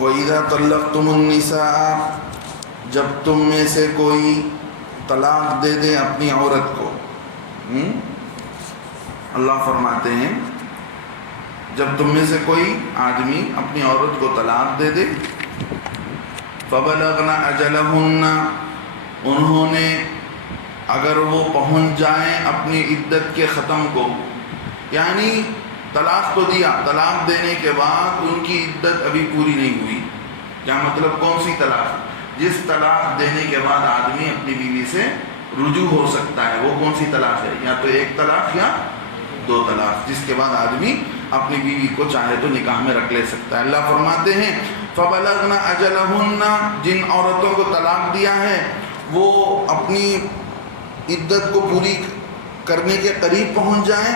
وَإِذَا طَلَّقْتُمُ النِّسَاءَ جب تم میں سے کوئی طلاق دے دے اپنی عورت کو. اللہ فرماتے ہیں جب تم میں سے کوئی آدمی اپنی عورت کو طلاق دے دے فَبَلَغْنَ أَجَلَهُنَّ انہوں نے اگر وہ پہنچ جائیں اپنی عدت کے ختم کو، یعنی طلاق کو دیا، طلاق دینے کے بعد ان کی عدت ابھی پوری نہیں ہوئی. کیا مطلب؟ کون سی طلاق؟ جس طلاق دینے کے بعد آدمی اپنی بیوی سے رجوع ہو سکتا ہے، وہ کون سی طلاق ہے؟ یا تو ایک طلاق یا دو طلاق، جس کے بعد آدمی اپنی بیوی کو چاہے تو نکاح میں رکھ لے سکتا ہے. اللہ فرماتے ہیں فَبَلَغْنَ أَجَلَهُنَّ جن عورتوں کو طلاق دیا ہے وہ اپنی عدت کو پوری کرنے کے قریب پہنچ جائیں.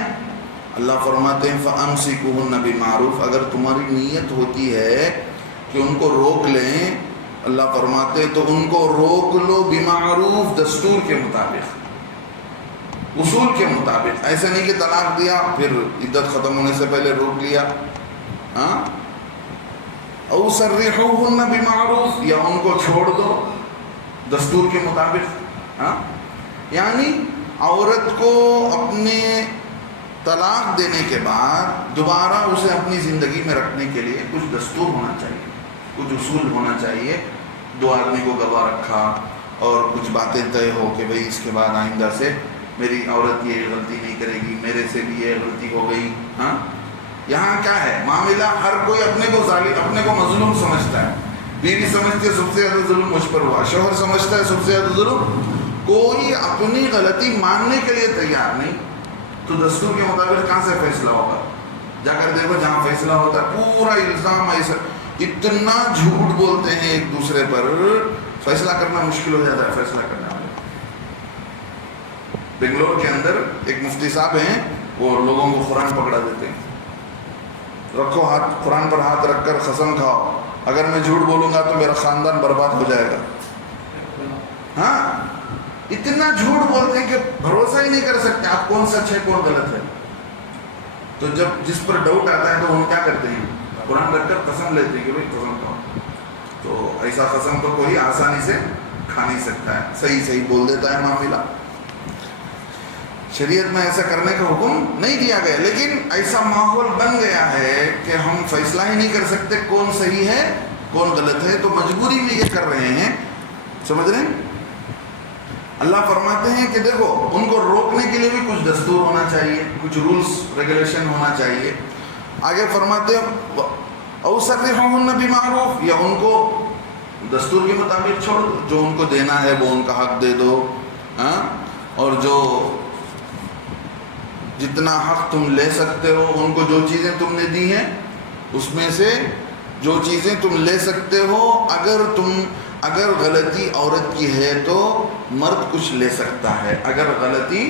اللہ فرماتے ہیں فَأَمْسِكُوهُنَّ بِمَعْرُوفٍ اگر تمہاری نیت ہوتی ہے کہ ان کو روک لیں، اللہ فرماتے ہیں تو ان کو روک لو بِمَعْرُوف دستور کے مطابق، اصول کے مطابق. ایسا نہیں کہ طلاق دیا پھر عدت ختم ہونے سے پہلے روک لیا. او سرحوهن بمعروف یا ان کو چھوڑ دو دستور کے مطابق. یعنی عورت کو اپنے طلاق دینے کے بعد دوبارہ اسے اپنی زندگی میں رکھنے کے لیے کچھ دستور ہونا چاہیے، کچھ اصول ہونا چاہیے. دو آدمی کو گواہ رکھا اور کچھ باتیں طے ہو کہ بھئی اس کے بعد آئندہ سے میری عورت یہ غلطی نہیں کرے گی، میرے سے بھی یہ غلطی ہو گئی. یہاں کیا ہے معاملہ؟ ہر کوئی اپنے کو ظالم، اپنے کو مظلوم سمجھتا ہے. بیوی سمجھتی ہے سب سے زیادہ ظلم مجھ پر ہوا، شوہر سمجھتا ہے سب سے زیادہ ظلم. کوئی اپنی غلطی ماننے کے لیے تیار نہیں. تو دستور کے مطابق کہاں سے فیصلہ ہوگا؟ جا کر دیکھو جہاں فیصلہ ہوتا ہے پورا الزام ایسا، اتنا جھوٹ بولتے ہیں ایک دوسرے پر، فیصلہ کرنا مشکل ہو جاتا ہے. فیصلہ کرنا بنگلور کے اندر ایک مفتی صاحب ہیں، وہ لوگوں کو قرآن پکڑا دیتے ہیں. رکھو ہاتھ، قرآن پر ہاتھ رکھ کر قسم کھاؤ اگر میں جھوٹ بولوں گا تو میرا خاندان برباد ہو جائے گا. اتنا جھوٹ بولتے ہیں کہ بھروسہ ہی نہیں کر سکتے آپ کون سچ ہے کون غلط ہے. تو جب جس پر ڈاؤٹ آتا ہے تو ہم کیا کرتے ہیں؟ قرآن رکھ کر قسم لیتے ہیں کہ بھائی قسم کھاؤ. تو ایسا قسم تو کوئی آسانی سے کھا نہیں سکتا ہے، صحیح صحیح بول دیتا ہے معاملہ. شریعت میں ایسا کرنے کا حکم نہیں دیا گیا، لیکن ایسا ماحول بن گیا ہے کہ ہم فیصلہ ہی نہیں کر سکتے کون صحیح ہے کون غلط ہے. تو مجبوری میں یہ کر رہے ہیں. سمجھ رہے ہیں؟ اللہ فرماتے ہیں کہ دیکھو ان کو روکنے کے لیے بھی کچھ دستور ہونا چاہیے، کچھ رولز ریگولیشن ہونا چاہیے. آگے فرماتے ہیں او سرحوهن بمعروف یا ان کو دستور کے مطابق چھوڑ دو، جو ان کو دینا ہے وہ ان کا حق دے دو. اور جو جتنا حق تم لے سکتے ہو ان کو، جو چیزیں تم نے دی ہیں اس میں سے جو چیزیں تم لے سکتے ہو، اگر غلطی عورت کی ہے تو مرد کچھ لے سکتا ہے، اگر غلطی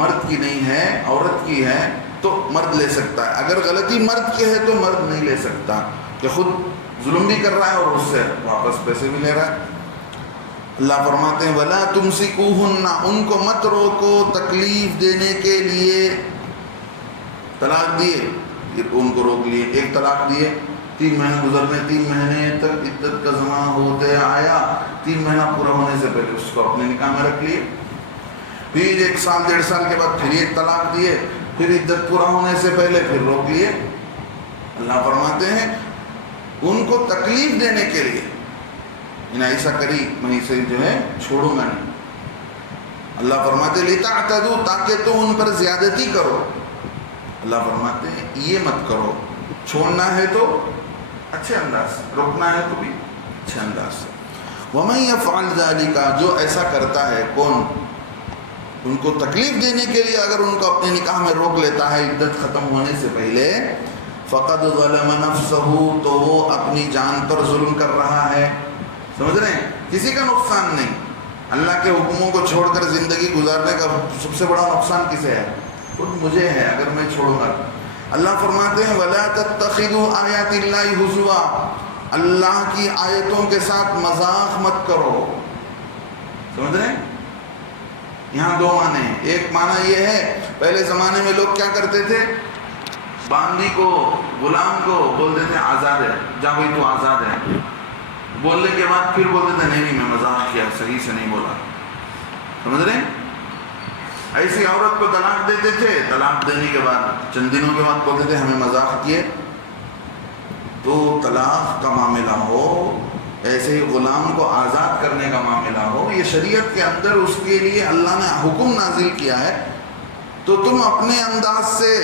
مرد کی نہیں ہے عورت کی ہے تو مرد لے سکتا ہے. اگر غلطی مرد کی ہے تو مرد نہیں لے سکتا، کہ خود ظلم بھی کر رہا ہے اور اس سے واپس پیسے بھی لے رہا ہے. اللہ فرماتے ہیں وَلَا تُمْسِكُوهُنَّ ان کو مت روکو تکلیف دینے کے لیے. طلاق دیے ان کو روک لیے، ایک طلاق دیے 3 مہینے گزرنے، 3 مہینے تک عدت کا زمانہ ہوتے آیا، 3 مہینہ پورا ہونے سے پہلے اس کو اپنے نکاح میں رکھ لیے. پھر 1 سال 1.5 سال کے بعد پھر ایک طلاق دیے، پھر عدت پورا ہونے سے پہلے پھر روک لیے. اللہ فرماتے ہیں ان کو تکلیف دینے کے لیے ایسا کری میں اسے جو ہے چھوڑوں گا نہیں. اللہ فرماتے لِتَعْتَدُوا تاکہ تم ان پر زیادتی کرو. اللہ فرماتے ہیں یہ مت کرو، چھوڑنا ہے تو اچھے انداز سے، روکنا ہے تو بھی اچھے انداز سے. وَمَن يَفْعَلْ ذَلِكَ جو ایسا کرتا ہے، کون؟ ان کو تکلیف دینے کے لیے اگر ان کو اپنے نکاح میں روک لیتا ہے عدت ختم ہونے سے پہلے، فَقَدْ ظَلَمَ نَفْسَهُ تو وہ اپنی جان پر ظلم کر رہا ہے. سمجھ رہے ہیں؟ کسی کا نقصان نہیں. اللہ کے حکموں کو چھوڑ کر زندگی گزارنے کا سب سے بڑا نقصان کسے ہے؟ خود مجھے ہے اگر میں چھوڑوں گا. اللہ فرماتے ہیں وَلَا تَتَّخِذُوا آيَاتِ اللَّهِ هُزُوًا اللہ کی آیتوں کے ساتھ مذاق مت کرو. سمجھ رہے ہیں؟ یہاں 2 معنی ہیں. ایک معنی یہ ہے پہلے زمانے میں لوگ کیا کرتے تھے؟ باندی کو غلام کو بولتے تھے آزاد ہے، جا بھائی تو آزاد ہے، بولنے کے بعد پھر بولتے تھے نہیں میں مذاق کیا، صحیح سے نہیں بولا. سمجھ رہے ہیں؟ ایسی عورت کو طلاق دیتے تھے، طلاق دینے کے بعد چند دنوں کے بعد بولتے تھے ہمیں مذاق کیے. تو طلاق کا معاملہ ہو، ایسے ہی غلام کو آزاد کرنے کا معاملہ ہو، یہ شریعت کے اندر اس کے لیے اللہ نے حکم نازل کیا ہے. تو تم اپنے انداز سے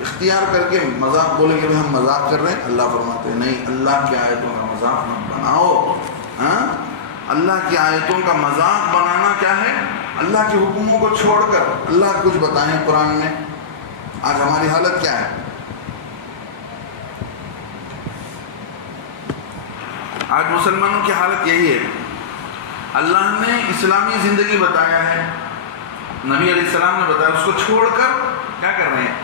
اختیار کر کے مذاق بولے کہ ہم مذاق کر رہے ہیں. اللہ فرماتے ہیں نہیں، اللہ کی آیتوں کا مذاق مت بناؤ. ہاں، اللہ کی آیتوں کا مذاق بنانا کیا ہے؟ اللہ کے حکموں کو چھوڑ کر اللہ کچھ بتائیں قرآن میں. آج ہماری حالت کیا ہے؟ آج مسلمانوں کی حالت یہی ہے. اللہ نے اسلامی زندگی بتایا ہے، نبی علیہ السلام نے بتایا، اس کو چھوڑ کر کیا کر رہے ہیں؟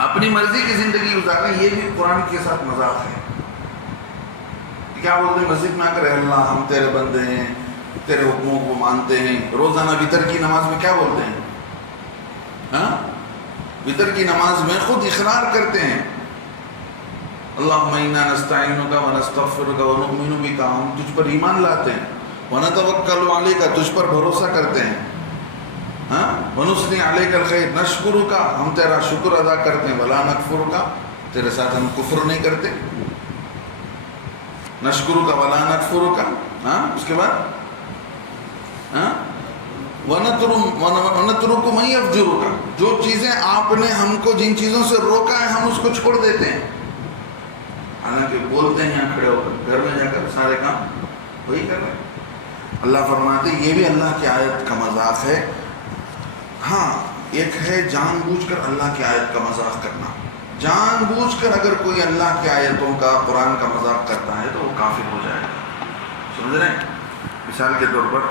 اپنی مرضی کی زندگی گزار رہے ہیں. یہ بھی قرآن کے ساتھ مذاق ہے. کیا بولتے ہیں؟ مسجد میں آ کر اللہ ہم تیرے بندے ہیں، تیرے حکموں کو مانتے ہیں. روزانہ وتر کی نماز میں کیا بولتے ہیں؟ ہاں، وتر کی نماز میں خود اقرار کرتے ہیں اللہم انا نستعینک ونستغفرک ونؤمن بک، ہم تجھ پر ایمان لاتے ہیں. ونتوکل علیک، تجھ پر بھروسہ کرتے ہیں. ہاں، ونثنی علیک الخیر، نشکرک، ہم تیرا شکر ادا کرتے ہیں. ولا نکفرک، تیرے ساتھ ہم کفر نہیں کرتے. نشکرک ولا نکفرک. ہاں، اس کے بعد ہاں ونترک من یفجرک، جو چیزیں آپ نے ہم کو جن چیزوں سے روکا ہے ہم اس کو چھوڑ دیتے ہیں. حالانکہ بولتے ہیں یہاں کھڑے ہو کر، گھر میں جا کر سارے کام وہی کر رہے ہیں. اللہ فرماتے یہ بھی اللہ کی آیت کا مذاق ہے. ہاں، ایک ہے جان بوجھ کر اللہ کی آیت کا مذاق کرنا. جان بوجھ کر اگر کوئی اللہ کی آیتوں کا، قرآن کا مذاق کرتا ہے تو وہ کافر ہو جائے گا. سمجھ رہے ہیں؟ مثال کے طور پر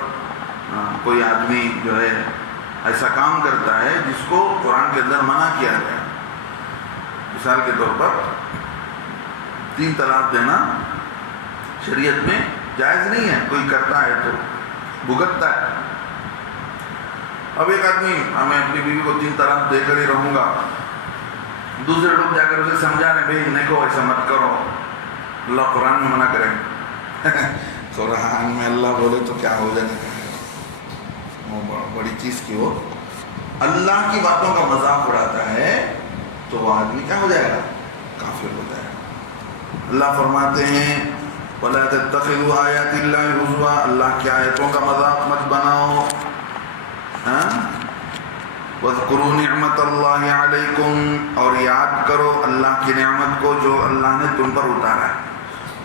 کوئی آدمی جو ہے ایسا کام کرتا ہے جس کو قرآن کے اندر منع کیا گیا. مثال کے طور پر 3 طلاق دینا شریعت میں جائز نہیں ہے. کوئی کرتا ہے تو بھگتتا ہے. اب ایک آدمی میں اپنی بیوی کو 3 طلاق دے کر ہی رہوں گا، دوسرے لوگ جا کر اسے سمجھا رہے بھائی نہیں ایسا مت کرو، اللہ قرآن میں منع کریں. قرآن میں اللہ بولے تو کیا ہو جائے گا، وہ بڑی چیز کی ہو. اللہ کی باتوں کا مذاق اڑاتا ہے تو وہ آدمی کیا ہو جائے گا؟ کافر ہو جائے گا. اللہ فرماتے ہیں وَلَا تَتَّخِذُوا آيَاتِ اللَّهِ هُزُوًا، اللہ کی آیتوں کا مذاق مت بناؤ. وَاذْكُرُوا نِعْمَةَ اللَّهِ عَلَيْكُمْ، اور یاد کرو اللہ کی نعمت کو جو اللہ نے تم پر اتارا ہے.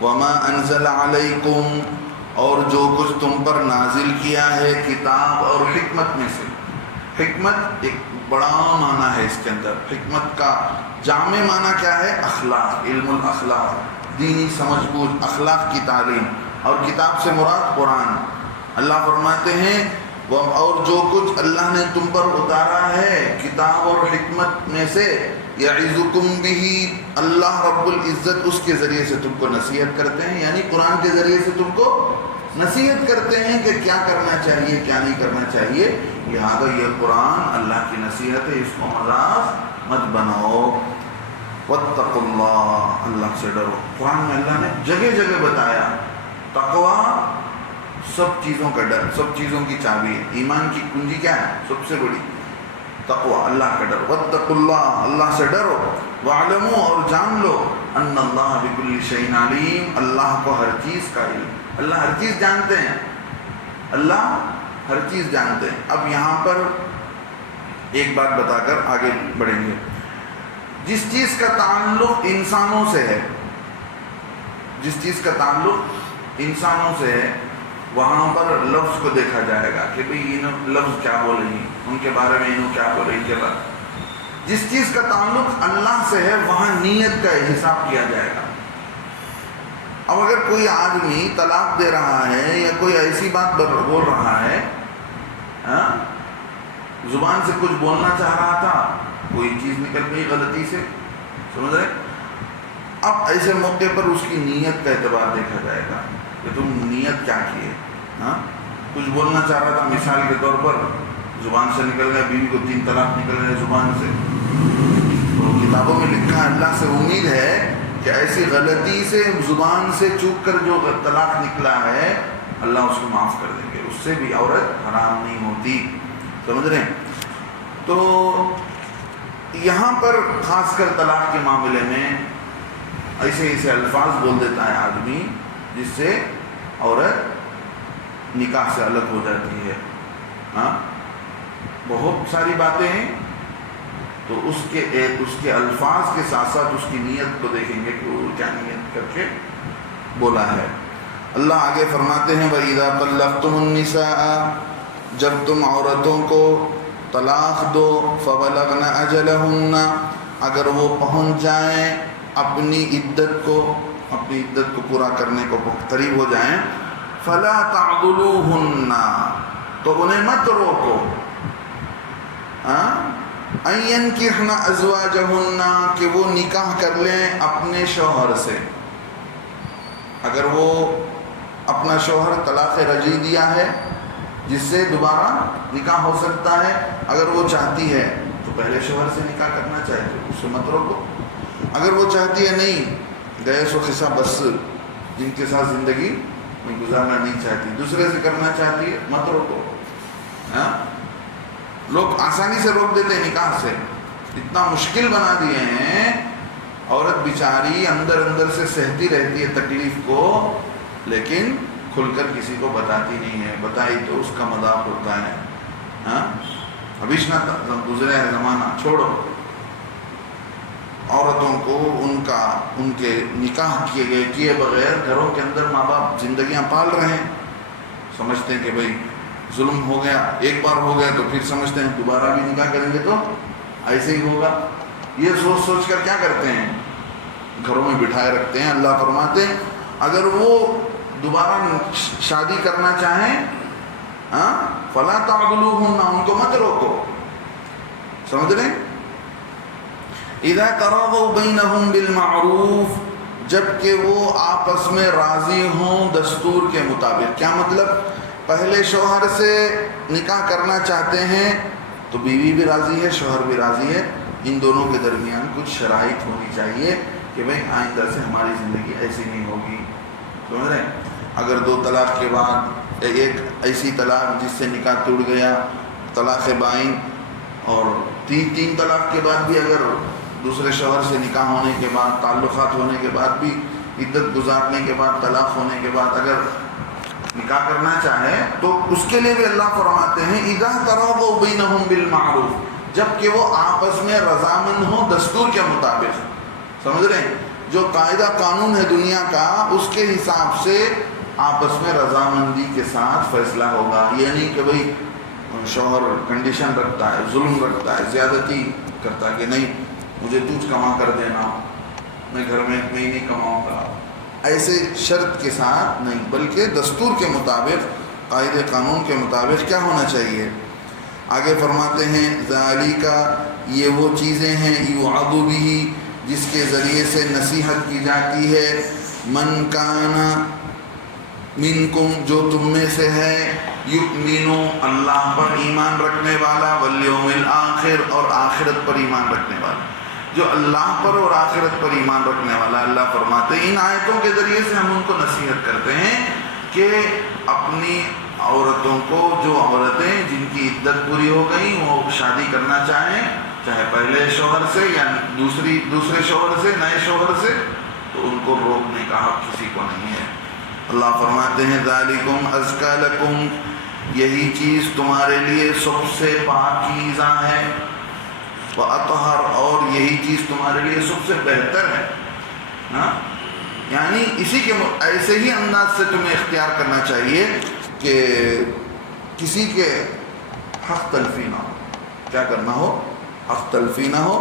وَمَا أَنزَلَ عَلَيْكُمْ، اور جو کچھ تم پر نازل کیا ہے کتاب اور حکمت میں سے. حکمت ایک بڑا معنی ہے اس کے اندر. حکمت کا جامع معنی کیا ہے؟ اخلاق، علم الاخلاق، دینی سمجھ بوجھ، اخلاق کی تعلیم. اور کتاب سے مراد قرآن. اللہ فرماتے ہیں اور جو کچھ اللہ نے تم پر اتارا ہے کتاب اور حکمت میں سے، یعظکم بہ، اللہ رب العزت اس کے ذریعے سے تم کو نصیحت کرتے ہیں. یعنی قرآن کے ذریعے سے تم کو نصیحت کرتے ہیں کہ کیا کرنا چاہیے کیا نہیں کرنا چاہیے. لہذا یہ قرآن اللہ کی نصیحت ہے، اس کو مذاق مت بناؤ. واتقوا اللہ، اللہ سے ڈرو. قرآن میں اللہ نے جگہ جگہ بتایا تقویٰ سب چیزوں کا ڈر، سب چیزوں کی چابی ہے. ایمان کی کنجی کیا ہے؟ سب سے بڑی تقویٰ، اللہ کا ڈر. واتقوا اللہ، اللہ سے ڈرو. واعلموا، اور جان لو، ان اللہ بکل شیء علیم، اللہ کو ہر چیز کا علم. اللہ ہر چیز جانتے ہیں، اللہ ہر چیز جانتے ہیں. اب یہاں پر ایک بات بتا کر آگے بڑھیں گے. جس چیز کا تعلق انسانوں سے ہے، جس چیز کا تعلق انسانوں سے ہے، وہاں پر لفظ کو دیکھا جائے گا کہ بھئی انہوں لفظ کیا بولے گی، ان کے بارے میں انہوں کیا بولے. ان کے بعد جس چیز کا تعلق اللہ سے ہے وہاں نیت کا حساب کیا جائے گا. اب اگر کوئی آدمی طلاق دے رہا ہے یا کوئی ایسی بات بول رہا ہے، زبان سے کچھ بولنا چاہ رہا تھا، کوئی چیز نکل گئی غلطی سے، سمجھ رہے؟ اب ایسے موقع پر اس کی نیت کا اعتبار دیکھا جائے گا کہ تم نیت کیا کی ہے. کچھ بولنا چاہ رہا تھا، مثال کے طور پر زبان سے نکل گیا، بیوی کو 3 طلاق نکل گئے زبان سے، تو کتابوں میں لکھا ہے، اللہ سے امید ہے کہ ایسی غلطی سے زبان سے چوک کر جو طلاق نکلا ہے اللہ اس کو معاف کر دیں گے، اس سے بھی عورت حرام نہیں ہوتی. سمجھ رہے ہیں؟ تو یہاں پر خاص کر طلاق کے معاملے میں ایسے ایسے الفاظ بول دیتا ہے آدمی جس سے عورت نکاح سے الگ ہو جاتی ہے. ہاں بہت ساری باتیں ہیں، تو اس کے الفاظ کے ساتھ ساتھ اس کی نیت کو دیکھیں گے کہ وہ کیا نیت کر کے بولا ہے. اللہ آگے فرماتے ہیں وَإِذَا طَلَّقْتُمُ النِّسَاءَ، جب تم عورتوں کو طلاق دو، فَبَلَغْنَ أَجَلَهُنَّ، اگر وہ پہنچ جائیں اپنی عدت کو پورا کرنے کو قریب ہو جائیں، فَلَا تَعْضُلُوهُنَّ، تو انہیں مت روکو، أَن يَنكِحْنَ أَزْوَاجَهُنَّ، کہ وہ نکاح کر لیں اپنے شوہر سے. اگر وہ اپنا شوہر طلاق رجعی دیا ہے جس سے دوبارہ نکاح ہو سکتا ہے، اگر وہ چاہتی ہے تو پہلے شوہر سے نکاح کرنا چاہیے، اس سے مت روکو. اگر وہ چاہتی ہے نہیں، گئے سو قصہ بس، جن کے ساتھ زندگی میں گزارنا نہیں چاہتی، دوسرے سے کرنا چاہتی ہے، مت روکو. لوگ آسانی سے روک دیتے ہیں نکاح سے، اتنا مشکل بنا دیے ہیں. عورت بیچاری اندر سے سہتی رہتی ہے تکلیف کو، لیکن کھل کر کسی کو بتاتی نہیں ہے، بتائی تو اس کا مذاق ہوتا ہے. ابھی نہ گزرا ہے زمانہ، چھوڑو. عورتوں کو ان کے نکاح کیے بغیر گھروں کے اندر ماں باپ زندگیاں پال رہے ہیں، سمجھتے ہیں کہ بھئی ظلم ہو گیا، ایک بار ہو گیا تو پھر سمجھتے ہیں دوبارہ بھی نکاح کریں گے تو ایسے ہی ہوگا. یہ سوچ کر کیا کرتے ہیں، گھروں میں بٹھائے رکھتے ہیں. اللہ فرماتے ہیں اگر وہ دوبارہ شادی کرنا چاہیں، فَلَا تَعْضُلُوهُنَّ، ان کو مت روکو. سمجھ رہے ہیں؟ اِذَا تَرَاضَوْا بَيْنَهُمْ بِالْمَعْرُوفِ، جب کہ وہ آپس میں راضی ہوں دستور کے مطابق. کیا مطلب؟ پہلے شوہر سے نکاح کرنا چاہتے ہیں تو بیوی بھی راضی ہے، شوہر بھی راضی ہے، ان دونوں کے درمیان کچھ شرائط ہونی چاہیے کہ بھئی آئندہ سے ہماری زندگی ایسی نہیں ہوگی. سمجھ رہے ہیں؟ اگر 2 طلاق کے بعد ایک ایسی طلاق جس سے نکاح ٹوٹ گیا، طلاق بائن، اور 3 طلاق کے بعد بھی اگر دوسرے شوہر سے نکاح ہونے کے بعد، تعلقات ہونے کے بعد بھی، عدت گزارنے کے بعد، طلاق ہونے کے بعد اگر نکاح کرنا چاہے تو اس کے لیے بھی اللہ فرماتے ہیں اِذَا تَرَاضَوْا بَيْنَهُمْ بِالْمَعْرُوفِ، جب کہ وہ آپس میں رضامند ہوں دستور کے مطابق. سمجھ رہے ہیں؟ جو قاعدہ قانون ہے دنیا کا، اس کے حساب سے آپس میں رضامندی کے ساتھ فیصلہ ہوگا. یہ نہیں کہ بھئی شوہر کنڈیشن رکھتا ہے، ظلم رکھتا ہے، زیادتی کرتا ہے کہ نہیں مجھے تجھ کما کر دینا، میں گھر میں اتنے ہی نہیں کماؤں گا. ایسے شرط کے ساتھ نہیں، بلکہ دستور کے مطابق، قاعدے قانون کے مطابق کیا ہونا چاہیے. آگے فرماتے ہیں ذَلِكَ، یہ وہ چیزیں ہیں یُوعظ بِهِ، جس کے ذریعے سے نصیحت کی جاتی ہے. مَنْ كَانَ مِنْكُمْ، جو تم میں سے ہے، یؤمنو، اللہ پر ایمان رکھنے والا، والیوم الآخر، اور آخرت پر ایمان رکھنے والا. جو اللہ پر اور آخرت پر ایمان رکھنے والا، اللہ فرماتے ہیں ان آیتوں کے ذریعے سے ہم ان کو نصیحت کرتے ہیں کہ اپنی عورتوں کو، جو عورتیں جن کی عدت پوری ہو گئی وہ شادی کرنا چاہیں، چاہے پہلے شوہر سے یا دوسرے شوہر سے، نئے شوہر سے، تو ان کو روکنے کا حق کسی کو نہیں ہے. اللہ فرماتے ہیں ذالکم ازکا لکم، یہی چیز تمہارے لیے سب سے پاکیزہ ہے، وَأَطْهَرُ، اور یہی چیز تمہارے لیے سب سے بہتر ہے. یعنی اسی کے ایسے ہی انداز سے تمہیں اختیار کرنا چاہیے کہ کسی کے حق تلفی نہ ہو. کیا کرنا ہو؟ حق تلفی نہ ہو.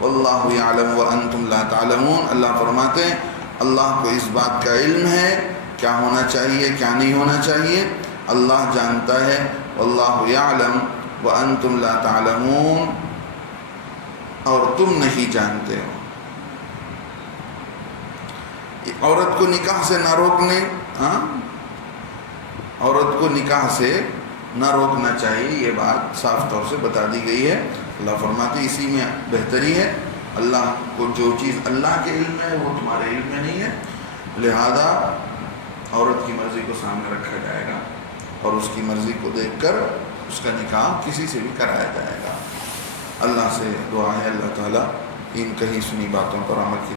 واللہ یعلم وانتم لا تعلمون، اللہ فرماتے ہیں اللہ کو اس بات کا علم ہے کیا ہونا چاہیے کیا نہیں ہونا چاہیے، اللہ جانتا ہے. واللہ یعلم وانتم لا تعلمون، اور تم نہیں جانتے ہو. عورت کو نکاح سے نہ روکنے، عورت کو نکاح سے نہ روکنا چاہیے، یہ بات صاف طور سے بتا دی گئی ہے. اللہ فرماتے اسی میں بہتری ہے اللہ کو جو چیز اللہ کے علم میں ہے وہ تمہارے علم میں نہیں ہے، لہذا عورت کی مرضی کو سامنے رکھا جائے گا اور اس کی مرضی کو دیکھ کر اس کا نکاح کسی سے بھی کرایا جائے گا۔ اللہ سے دعا ہے اللہ تعالیٰ ان کہیں سنی باتوں پر عمل کی